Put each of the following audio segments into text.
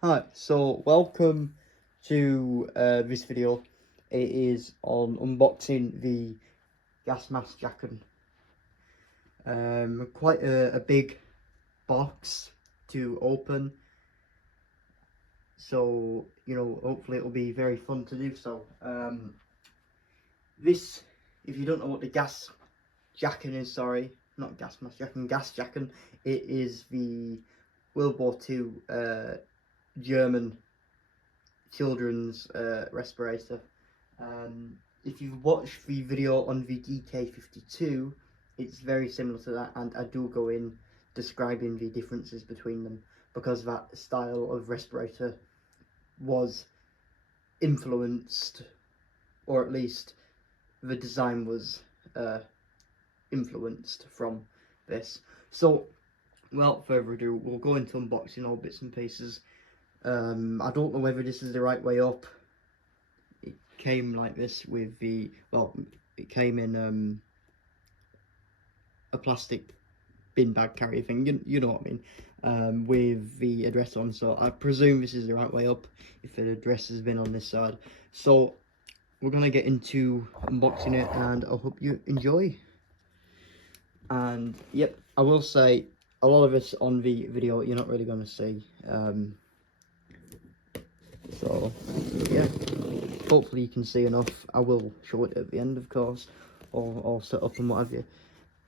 Hi, so welcome to this video. It is on unboxing the Gasjäckchen. Quite a big box to open, so hopefully it'll be very fun to do so. This, if you don't know what the Gasjäckchen is, sorry, not Gasjäckchen, it is the World War II German children's respirator. If you've watched the video on the DK52, it's very similar to that, and I do go in describing the differences between them because that style of respirator was influenced, or at least the design was influenced from this. So without further ado, we'll go into unboxing all bits and pieces. I don't know whether this is the right way up. It came like this with the, well, it came in a plastic bin bag carrier thing, you know what I mean, with the address on, so I presume this is the right way up if the address has been on this side. So we're gonna get into unboxing it, and I hope you enjoy. And yep, I will say a lot of this on the video you're not really gonna see, so yeah, hopefully you can see enough. I will show it at the end, of course, or set up and what have you,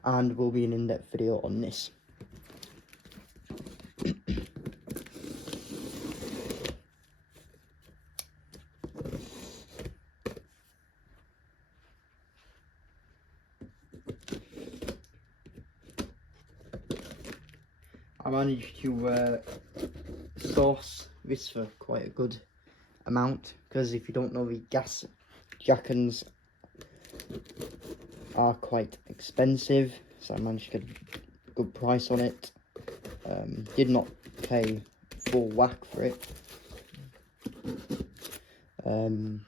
and will be an in-depth video on this. I managed to source this for quite a good amount, because if you don't know, the Gasjäckchens are quite expensive, so I managed to get a good price on it. Did not pay full whack for it. So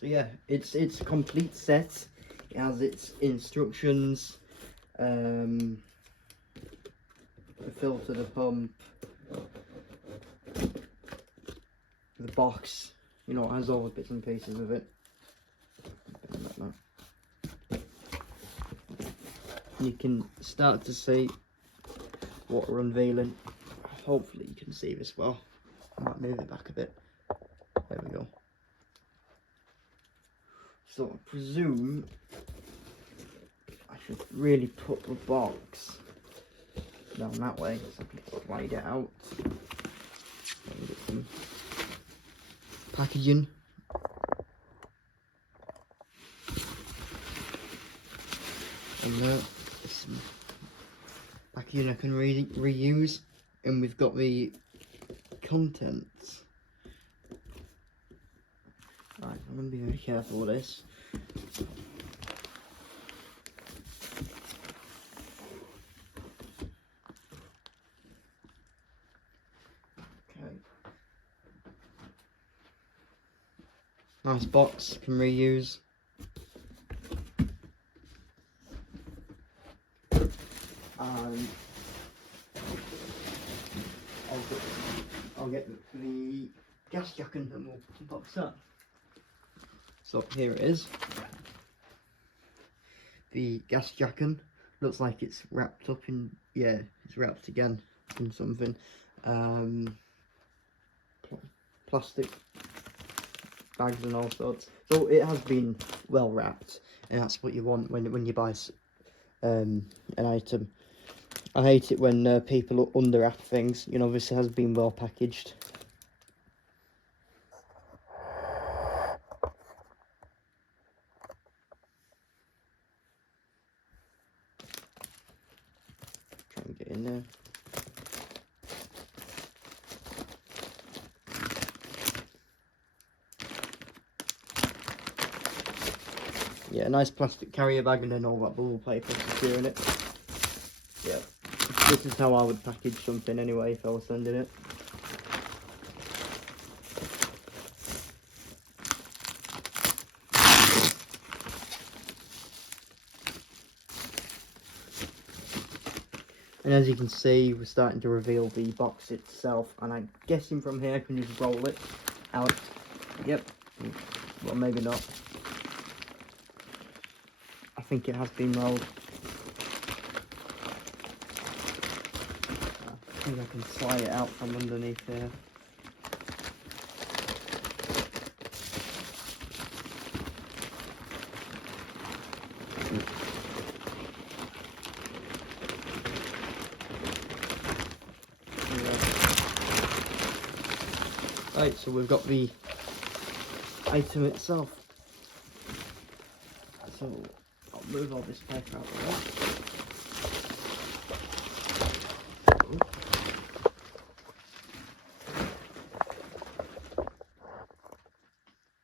yeah, it's a complete set. It has its instructions, the filter, the pump, the box, it has all the bits and pieces of it. You can start to see what we're unveiling. Hopefully you can see this well. I might move it back a bit. There we go. So I presume I should really put the box down that way so I can slide it out. Get some packaging. And there's some packaging I can reuse. And we've got the contents. Right, I'm going to be very careful with this. Okay. Nice box, can reuse. And I'll get the Gasjäckchen and we'll unbox that. So here it is. The Gasjäckchen looks like it's wrapped up in, yeah, it's wrapped again in something. Plastic bags and all sorts. So it has been well wrapped, and that's what you want when you buy an item. I hate it when people underwrap things. This has been well packaged. Try and get in there. Yeah, a nice plastic carrier bag, and then all that bubble paper securing it. Yeah, this is how I would package something anyway if I was sending it. And as you can see, we're starting to reveal the box itself, and I'm guessing from here I can just roll it out. Yep, well maybe not. I think it has been rolled. I think I can slide it out from underneath here. Right, so we've got the item itself. So I'll move all this paper out of the way.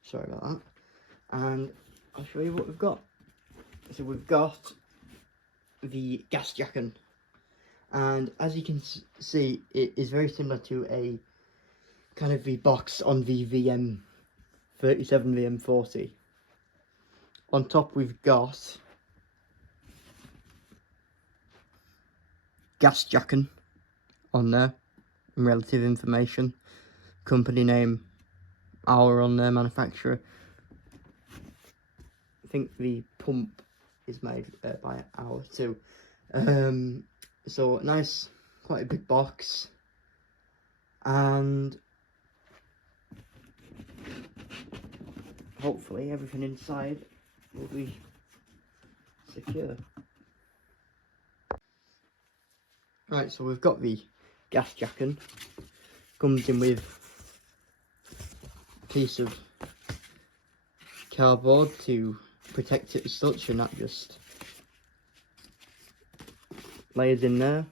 Sorry about that. And I'll show you what we've got. So we've got the Gasjäckchen, and as you can see, it is very similar to a kind of the box on the VM37 VM40. On top we've got Gasjäckchen on there, and relative information, company name, hour on there, manufacturer. I think the pump is made by hour too. So nice, quite a big box, and hopefully everything inside will be secure. Right, so we've got the Gasjäckchen. Comes in with a piece of cardboard to protect it as such, and that just layers in there.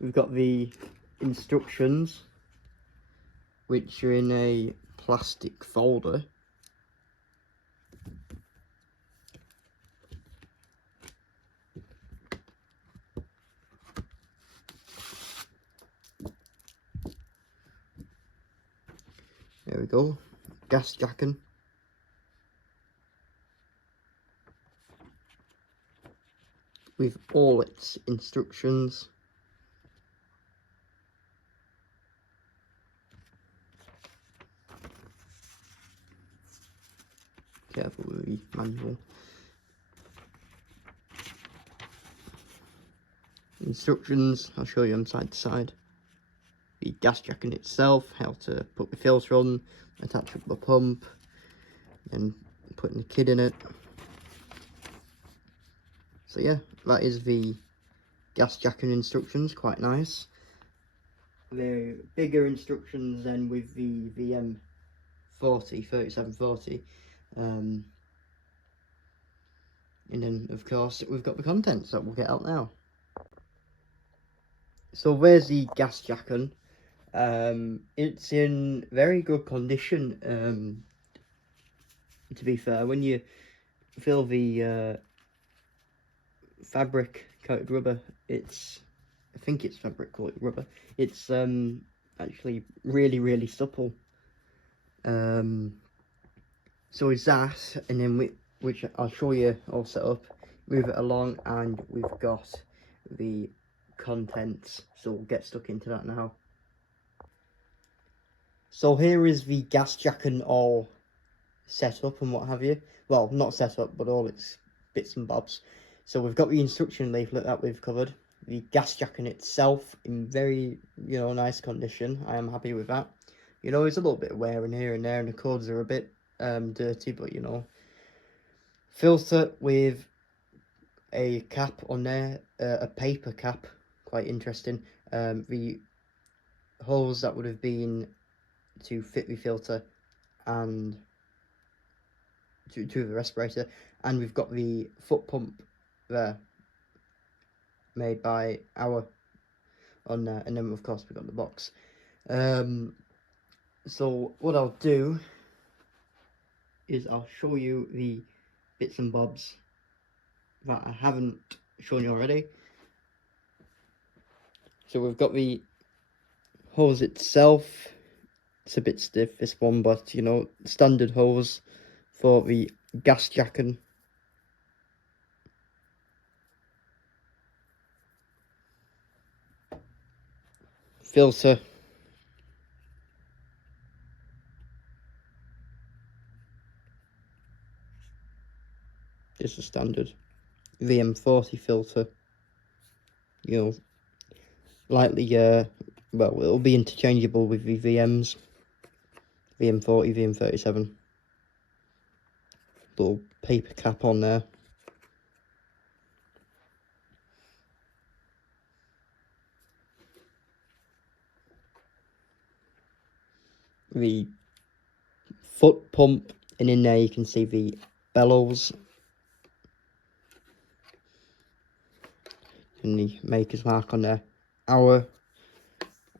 We've got the instructions, which are in a plastic folder. There we go, Gasjäckchen. With all its instructions. Careful with the manual. Instructions, I'll show you on side to side. The Gasjäckchen itself, how to put the filter on, attach up the pump, and putting the kid in it. So yeah, that is the Gasjäckchen instructions, quite nice. They're bigger instructions than with the VM3740. And then of course we've got the contents that we'll get out now. So there's the Gasjäckchen. It's in very good condition, to be fair. When you fill the fabric coated rubber, I think it's fabric coated rubber, it's actually really supple. So is that, and then which I'll show you all set up, move it along, and we've got the contents, so we'll get stuck into that now. So here is the Gasjäckchen all set up and what have you. Well, not set up, but all its bits and bobs. So we've got the instruction leaflet that we've covered. The Gasjäckchen itself in very, nice condition. I am happy with that. There's a little bit of wear in here and there, and the cords are a bit dirty, but filter with a cap on there, a paper cap, quite interesting. The holes that would have been to fit the filter and to the respirator, and we've got the foot pump there made by our on there, and then of course we've got the box. So what I'll do is I'll show you the bits and bobs that I haven't shown you already. So we've got the hose itself. It's a bit stiff, this one, but standard hose for the Gasjäckchen. filter. Just a standard VM40 filter. You know, likely, well, it'll be interchangeable with the VMs. VM40, VM37. Little paper cap on there. The foot pump, and in there you can see the bellows and the maker's mark on there. I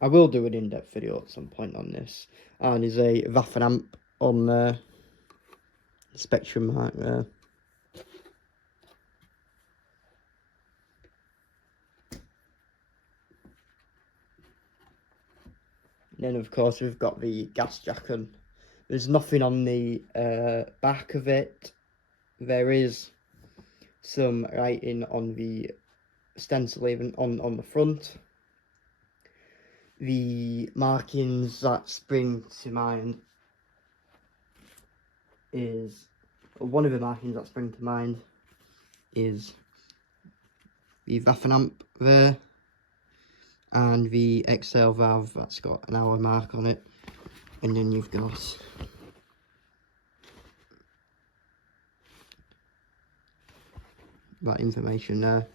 will do an in-depth video at some point on this. And there's a Waffen amp on there, Spectrum mark there. And then of course we've got the Gasjäckchen. There's nothing on the back of it. There is some writing on the stencil even on the front. The markings that spring to mind is, one of the markings that spring to mind is the Waffen amp there, and the exhale valve that's got an hour mark on it, and then you've got that information there.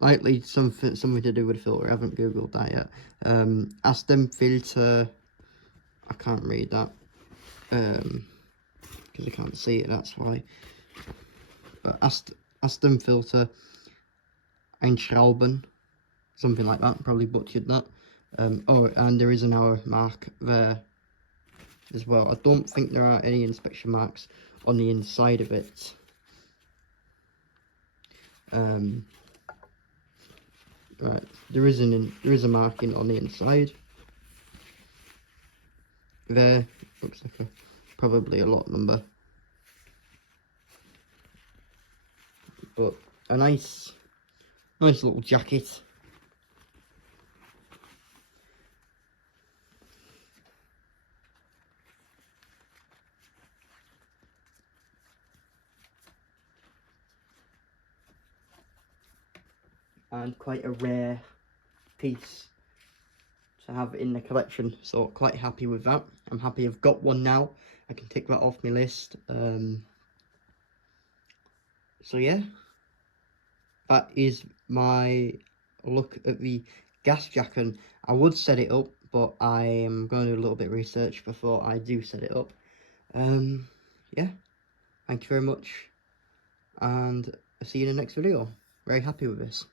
Likely something to do with the filter. I haven't googled that yet. Aston filter, I can't read that because I can't see it, that's why. But Aston filter Einschrauben, something like that, probably butchered that. Oh, and there is an hour mark there as well. I don't think there are any inspection marks on the inside of it. Right, there is a marking on the inside. There looks like probably a lot number, but a nice little jacket. And quite a rare piece to have in the collection, so quite happy with that. I'm happy I've got one now. I can tick that off my list. So yeah, that is my look at the Gasjäckchen. I would set it up, but I am going to do a little bit of research before I do set it up. Yeah, thank you very much, and I'll see you in the next video. Very happy with this.